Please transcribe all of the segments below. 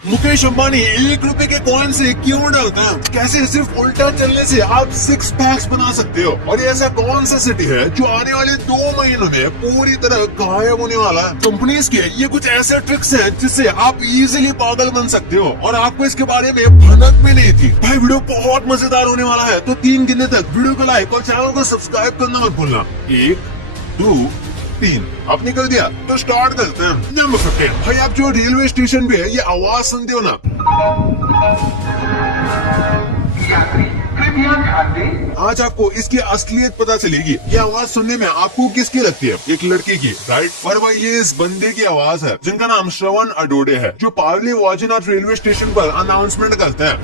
मुकेश अंबानी 1 रुपए के कॉइन से क्यों डालते हैं? कैसे सिर्फ उल्टा चलने से आप 6 पैक्स बना सकते हो? और ये ऐसा कौन सा सिटी है जो आने वाले 2 महीनों में पूरी तरह गायब होने वाला है? कंपनीज के ये कुछ ऐसे ट्रिक्स हैं जिससे आप इजीली पागल बन सकते हो और आपको इसके बारे में भनक भी नहीं थी। भाई वीडियो बहुत मजेदार होने वाला है, तो 3 गिनने तक वीडियो को लाइक और चैनल को सब्सक्राइब करना मत भूलना। 1, 2, 3। आपने कर दिया तो स्टार्ट करते हैं। नंबर 15। भाई आप जो रेलवे स्टेशन पे है ये आवाज सुनते हो ना, यात्री कृपया ध्यान दें। आज आपको इसकी असलियत पता चलेगी। ये आवाज सुनने में आपको किसकी लगती है? एक लड़की की, राइट? पर भाई ये इस बंदे की आवाज है जिनका नाम श्रवण अडोडे है, जो पावली वाजीनाथ रेलवे स्टेशन पर अनाउंसमेंट करते हैं।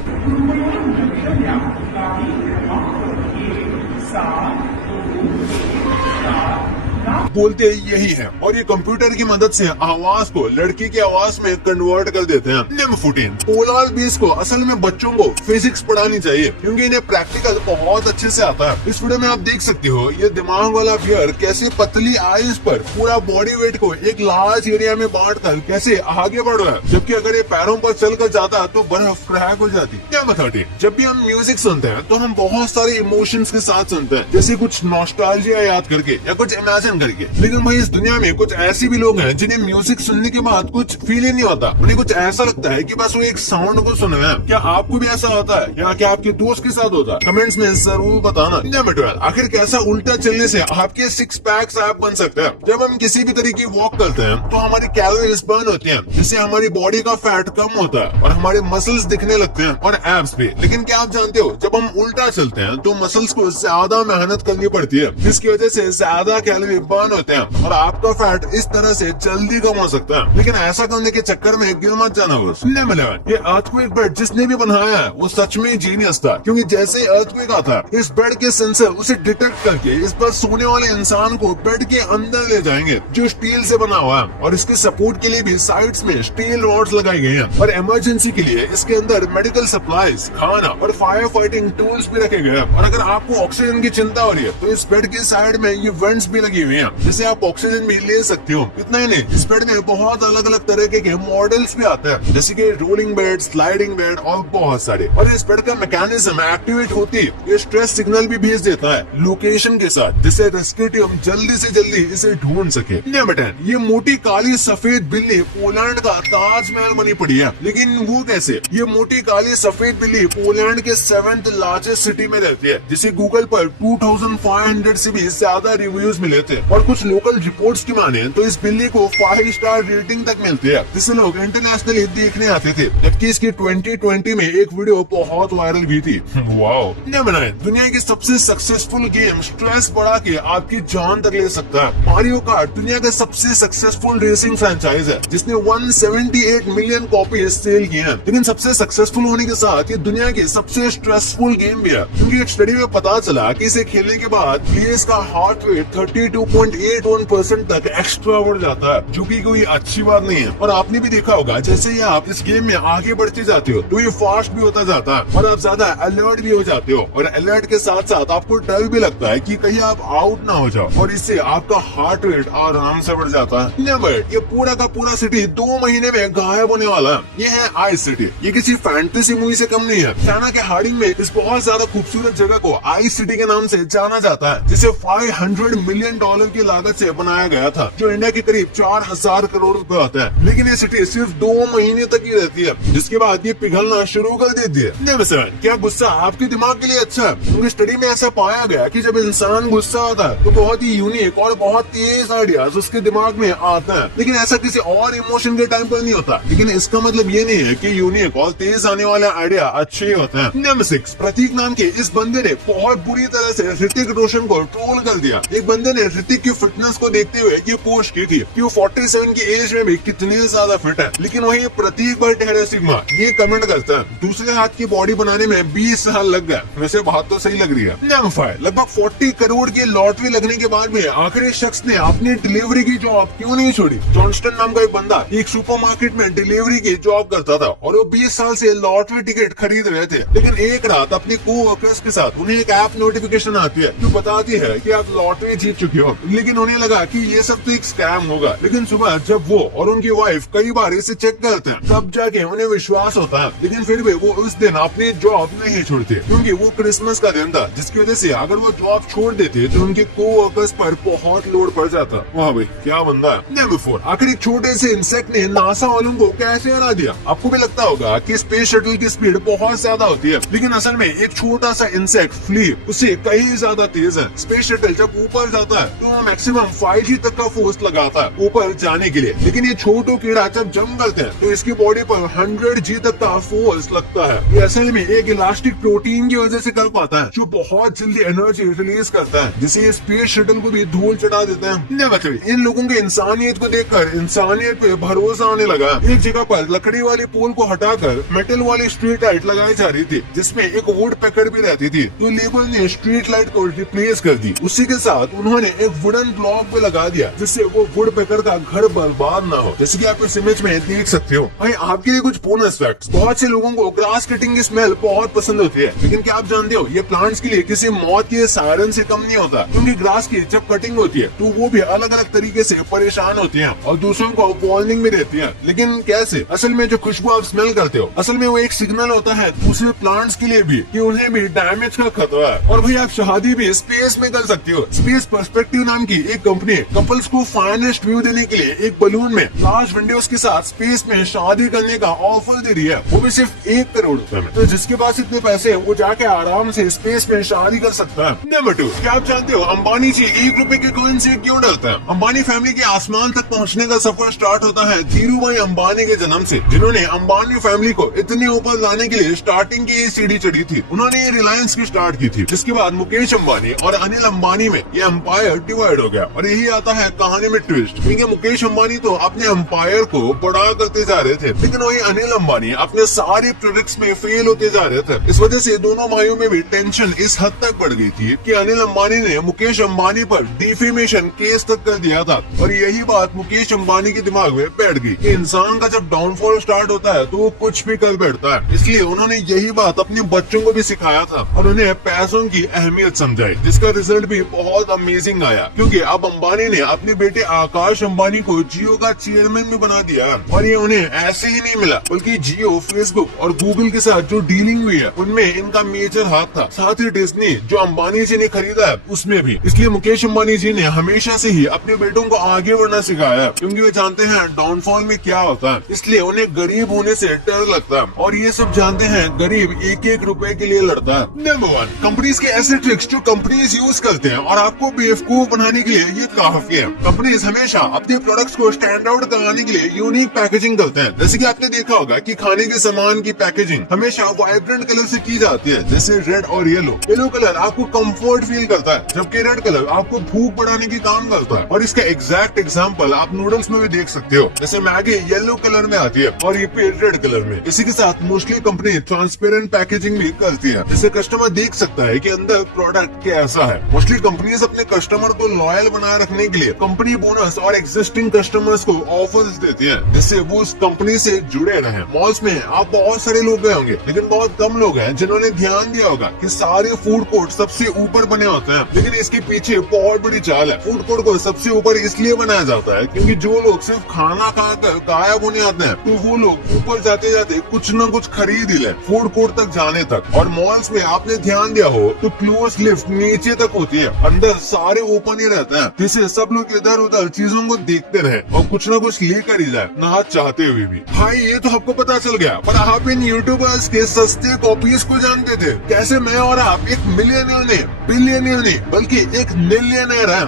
बोलते यही है और ये कंप्यूटर की मदद से आवाज को लड़की की आवाज में कन्वर्ट कर देते हैं। नंबर 14। पोलार बेस को असल में बच्चों को फिजिक्स पढ़ानी चाहिए क्योंकि इन्हें प्रैक्टिकल बहुत अच्छे से आता है। इस वीडियो में आप देख सकते हो ये दिमाग वाला बियर कैसे पतली आइस पर पूरा बॉडी वेट को एक लार्ज एरिया में बांट कर कैसे आगे बढ़ रहा है, जबकि अगर ये पैरों पर चल कर जाता तो बर्फ क्रैक हो जाती। नंबर 13। जब भी हम म्यूजिक सुनते हैं तो हम बहुत सारे इमोशंस के साथ सुनते हैं, जैसे कुछ नॉस्टैल्जिया याद करके या कुछ इमेजिन करके। लेकिन भाई इस दुनिया में कुछ ऐसे भी लोग हैं जिन्हें म्यूजिक सुनने के बाद कुछ फील ही नहीं होता। उन्हें कुछ ऐसा लगता है कि बस वो एक साउंड को सुन रहे हैं। क्या आपको भी ऐसा होता है या क्या आपके दोस्त के साथ होता है? कमेंट्स में जरूर बताना। नंबर 12। आखिर कैसा उल्टा चलने से आपके 6 पैक्स आप बन सकते हैं? जब हम किसी भी तरीके की वॉक करते हैं तो हमारी कैलोरीज बर्न होती हैं, जिससे हमारी बॉडी का फैट कम होता है और हमारे मसल्स दिखने लगते हैं और एब्स भी। लेकिन क्या आप जानते हो जब हम उल्टा चलते हैं तो मसल्स को ज्यादा मेहनत करनी पड़ती है, जिसकी वजह से ज्यादा कैलोरी बर्न होते हैं और आपका फैट इस तरह से जल्दी कम हो सकता है। लेकिन ऐसा करने के चक्कर में गिर मत जाना बस। नंबर 11। ये अर्थक्वेक बेड जिसने भी बनाया है वो सच में जीनियस था, क्योंकि जैसे अर्थक्वेक आता है इस बेड के सेंसर उसे डिटेक्ट करके इस पर सोने वाले इंसान को बेड के अंदर ले जाएंगे, जो स्टील से बना हुआ है। और इसके सपोर्ट के लिए भी साइड्स में स्टील रॉड्स लगाई गई हैं और इमरजेंसी के लिए इसके अंदर मेडिकल सप्लाईज, खाना और फायर फाइटिंग टूल्स भी रखे गए हैं। और अगर आपको ऑक्सीजन की चिंता हो रही है तो इस बेड के साइड में ये वेंट्स भी लगी हुई हैं, जिससे आप ऑक्सीजन भी ले सकते हो। इतना ही नहीं, इस बेड में बहुत अलग अलग तरह के मॉडल्स भी आते हैं, जैसे कि रोलिंग बेड, स्लाइडिंग बेड और बहुत सारे। और इस बेड का मैकेनिज्म एक्टिवेट होती है, ये स्ट्रेस सिग्नल भी भेज देता है लोकेशन के साथ, जिससे रेस्क्यू टीम जल्दी से जल्दी इसे ढूंढ सके। नंबर 10। ये मोटी काली सफेद बिल्ली पोलैंड का ताजमहल बनी पड़ी है, लेकिन वो कैसे? ये मोटी काली सफेद बिल्ली पोलैंड के 7th लार्जेस्ट सिटी में रहती है, जिसे गूगल पर 2500 से भी ज्यादा रिव्यूज मिले थे। और कुछ लोकल रिपोर्ट्स की माने तो इस बिल्ली को 5 स्टार रेटिंग तक मिलती है, जिसे लोग इंटरनेशनली देखने आते थे। जबकि इसकी 2020 में एक वीडियो बहुत वायरल भी थी। वाओ। नंबर 9। दुनिया की सबसे सक्सेसफुल गेम स्ट्रेस बढ़ा के आपकी जान तक ले सकता है। मारियो कार्ट दुनिया का सबसे सक्सेसफुल रेसिंग फ्रेंचाइज है, जिसने 178 मिलियन कॉपी सेल किए हैं। लेकिन सबसे सक्सेसफुल होने के साथ ये दुनिया की सबसे स्ट्रेसफुल गेम भी है, क्योंकि एक स्टडी में पता चला कि इसे खेलने के बाद प्लेयर्स का हार्ट रेट 32.81% तक एक्स्ट्रा बढ़ जाता है, जो कि कोई अच्छी बात नहीं है। और आपने भी देखा होगा जैसे ही आप इस गेम में आगे बढ़ते जाते हो तो ये फास्ट भी होता जाता है और आप ज्यादा अलर्ट भी हो जाते हो। और अलर्ट के साथ साथ आपको डर भी लगता है कि कहीं आप आउट ना हो जाओ, और इससे आपका हार्ट रेट आराम से बढ़ जाता है। नंबर 8। ये पूरा का पूरा सिटी 2 महीने में गायब होने वाला है। ये है आइस सिटी। ये किसी फैंटेसी मूवी से कम नहीं है। चाइना के हार्डिंग में इस बहुत ज्यादा खूबसूरत जगह को आइस सिटी के नाम से जाना जाता है, जिसे $500 मिलियन की लागत से बनाया गया था, जो इंडिया के करीब 4000 करोड़ रुपए आता है। लेकिन ये सिटी सिर्फ 2 महीने तक ही रहती है, जिसके बाद ये पिघलना शुरू कर देती है। नंबर 7। क्या गुस्सा आपके दिमाग के लिए अच्छा है? क्योंकि स्टडी में ऐसा पाया गया कि जब इंसान गुस्सा होता है तो बहुत ही यूनिक और बहुत तेज आइडियाज उसके दिमाग में आते हैं, लेकिन ऐसा किसी और इमोशन के टाइम पर नहीं होता। लेकिन इसका मतलब ये नहीं है कि यूनिक और तेज आने वाले आइडिया अच्छे होते हैं। नंबर 6। प्रतीक नाम के इस बंदे ने बहुत बुरी तरह से ऋतिक रोशन को ट्रोल कर दिया। एक बंदे ने ऋतिक की फिटनेस को देखते हुए ये पोस्ट की थी कि वो 47 की एज में भी कितने ज्यादा फिट है, लेकिन वही प्रतीक बट सिग्मा ये कमेंट करता है दूसरे हाथ की बॉडी बनाने में 20 साल लग गया। वैसे बात तो सही लग रही है। नंबर 5। लगभग 40 करोड़ की लॉटरी लगने के बाद भी आखिर इस शख्स ने अपनी डिलीवरी की जॉब क्यों नहीं छोड़ी? जॉनस्टन नाम का एक बंदा एक सुपरमार्केट में डिलीवरी की जॉब करता था और वो 20 साल से लॉटरी टिकट खरीद रहे थे। लेकिन एक रात अपने कोवर्कर्स के साथ उन्हें एक ऐप नोटिफिकेशन आती है जो बताती है कि आप लॉटरी जीत चुके हो, लेकिन लेकिन उन्हें लगा कि ये सब तो एक स्कैम होगा। लेकिन सुबह जब वो और उनकी वाइफ कई बार इसे चेक करते हैं तब जाके उन्हें विश्वास होता है। लेकिन फिर भी वो उस दिन अपनी जॉब नहीं छोड़ते क्योंकि वो क्रिसमस का दिन था, जिसकी वजह से अगर वो जॉब छोड़ देते तो उनके कोवर्कर्स पर बहुत लोड पड़ जाता। वाह भाई क्या बंदा है। नंबर 4, आखिर एक छोटे से इंसेक्ट ने नासा वालों को कैसे हरा दिया। आपको भी लगता होगा कि स्पेस शटल की स्पीड बहुत ज्यादा होती है, लेकिन असल में एक छोटा सा इंसेक्ट फ्ली उससे कहीं ज्यादा तेज है। स्पेस शटल जब ऊपर जाता है तो मैक्सिमम 5G तक का फोर्स लगाता है ऊपर जाने के लिए, लेकिन ये छोटो कीड़ा जब जंप करते हैं तो इसकी बॉडी पर 100G तक का फोर्स लगता है। ये असल में एक इलास्टिक प्रोटीन की वजह से कर पाता है जो बहुत जल्दी एनर्जी रिलीज करता है, जिससे ये स्पेस शटल को भी धूल चढ़ा देते हैं। मतलब इन लोगों के इंसानियत को देखकर इंसानियत पे भरोसा आने लगा। एक जगह पर लकड़ी वाले पोल को हटाकर मेटल वाली स्ट्रीट लाइट लगाई जा रही थी, जिसमें एक वुड पैकर भी रहती थी, तो लेबर ने स्ट्रीट लाइट को रिप्लेस कर दी। उसी के साथ उन्होंने एक वुडन ब्लॉक भी लगा दिया जिससे वो वुड पैकर का घर बर्बाद ना हो, जैसे कि आप इस इमेज में देख सकते हो। भाई आपके लिए कुछ बोनस फैक्ट्स। बहुत से लोगों को ग्रास कटिंग की स्मेल बहुत पसंद होती है, लेकिन क्या आप जानते हो ये प्लांट्स के लिए किसी मौत के सायरन से कम नहीं होता, क्योंकि ग्रास की जब कटिंग होती है तो वो भी अलग अलग तरीके से परेशान होती है और दूसरों को वार्निंग भी देती है। लेकिन कैसे? असल में जो खुशबू आप स्मेल करते हो असल में वो एक सिग्नल होता है दूसरे प्लांट्स के लिए भी कि उन्हें भी डैमेज का खतरा है। और भाई आप शादी भी स्पेस में कर सकती हो। स्पेस पर्सपेक्टिव नाम की एक कंपनी कपल्स को फाइनेस्ट व्यू देने के लिए एक बलून में लार्ज विंडोज के साथ स्पेस में शादी करने का ऑफर दे रही है, वो भी सिर्फ 1 करोड़ रुपए में। तो जिसके पास इतने पैसे है वो जाके आराम से स्पेस में शादी कर सकता है। नंबर 2, क्या आप जानते हो अंबानी जी 1 रुपए के कॉइन से क्यों डरता है? अंबानी फैमिली के आसमान तक पहुंचने का सफर स्टार्ट होता है धीरूभाई अंबानी के जन्म से, जिन्होंने अंबानी फैमिली को इतने ऊपर लाने के लिए स्टार्टिंग की सीढ़ी चढ़ी थी। उन्होंने ये रिलायंस की स्टार्ट की थी, जिसके बाद मुकेश अंबानी और अनिल अंबानी में ये एम्पायर डिवाइड हो गया। और यही आता है कहानी में ट्विस्ट, क्योंकि मुकेश अंबानी तो अपने एम्पायर को बड़ा करते जा रहे थे, लेकिन वही अनिल अंबानी अपने सारे प्रोजेक्ट्स में फेल होते जा रहे थे। इस वजह से दोनों भाइयों में भी टेंशन इस हद तक बढ़ गई थी कि अनिल अंबानी ने मुकेश अंबानी पर डिफेमेशन केस तक कर दिया था। और यही बात मुकेश अंबानी के दिमाग में बैठ गई कि इंसान का जब डाउनफॉल स्टार्ट होता है तो वो कुछ भी कर बैठता है। इसलिए उन्होंने यही बात अपने बच्चों को भी सिखाया था और उन्हें पैसों की अहमियत समझाई, जिसका रिजल्ट भी बहुत अमेजिंग आया, क्योंकि अब अंबानी ने अपने बेटे आकाश अंबानी को जियो का चेयरमैन भी बना दिया। और ये उन्हें ऐसे ही नहीं मिला, बल्कि जियो, फेसबुक और गूगल के साथ जो डीलिंग हुई है उनमें इनका मेजर हाथ था। साथ ही डिज्नी जो अंबानी जी ने खरीदा है उसमें भी। इसलिए मुकेश अंबानी जी ने हमेशा से ही अपने बेटों को आगे बढ़ना सिखाया, क्योंकि वे जानते हैं डाउनफॉल में क्या होता है। इसलिए उन्हें गरीब होने से डर लगता है और ये सब जानते हैं गरीब 1-1 रुपए के लिए लड़ता है। नंबर 1, कंपनीज के ऐसे ट्रिक्स जो कंपनीज यूज करते हैं और आपको बेवकूफ बनाने के लिए ये काफी है। कंपनीज हमेशा अपने प्रोडक्ट्स को स्टैंड आउट कराने के लिए यूनिक पैकेजिंग करते हैं। जैसे कि आपने देखा होगा कि खाने के सामान की पैकेजिंग हमेशा वाइब्रेंट कलर से की जाती है, जैसे रेड और येलो। येलो कलर आपको कंफर्ट फील करता है, जबकि रेड कलर आपको भूख बढ़ाने की काम करता है। और इसका एग्जैक्ट एग्जांपल आप नूडल्स में भी देख सकते हो, जैसे मैगी येलो कलर में आती है और ये रेड कलर में। इसी के साथ मोस्टली कंपनी ट्रांसपेरेंट पैकेजिंग भी करती है, जिससे कस्टमर देख सकता है कि अंदर प्रोडक्ट कैसा है। मोस्टली कंपनीज अपने कस्टमर को लॉयल बनाए रखने के लिए कंपनी बोनस और एग्जिस्टिंग कस्टमर्स को ऑफर्स देती है, जिससे वो उस कंपनी से जुड़े रहे। मॉल्स में आप बहुत सारे लोग गए होंगे, लेकिन बहुत कम लोग हैं जिन्होंने ध्यान दिया होगा कि सारे फूड कोर्ट सबसे ऊपर बने होते हैं, लेकिन इसके पीछे बहुत बड़ी चाल है। फूड कोर्ट को सबसे ऊपर इसलिए बनाया जाता है क्योंकि जो लोग सिर्फ खाना खाकर गायब होने आते हैं तो वो लोग ऊपर जाते जाते कुछ न कुछ खरीद ही ले फूड कोर्ट तक जाने तक। और मॉल्स में आपने ध्यान दिया हो तो क्लोज लिफ्ट नीचे तक होती है, अंदर सारे ओपन ही रहते हैं, जिससे सब लोग इधर उधर चीजों को देखते रहे और कुछ न कुछ लेकर ही जाए, ना चाहते हुए भी। भाई ये तो आपको पता चल गया, पर आप इन यूट्यूबर्स के सस्ते कॉपीज को जानते थे? कैसे मैं और आप एक मिलियनियर नहीं, बिलियनियर नहीं, बल्कि एक मिलियनियर है।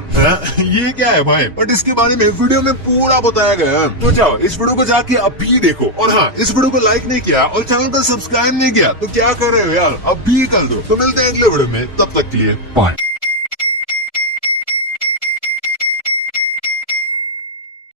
ये क्या है भाई? बट इसके बारे में वीडियो में पूरा बताया गया है, तो जाओ इस वीडियो को जाके अभी देखो। और हाँ, इस वीडियो को लाइक नहीं किया और चैनल को सब्सक्राइब नहीं किया तो क्या कर रहे हो यार, अभी कर दो। तो मिलते हैं अगले वीडियो में, तब तक के लिए बाय।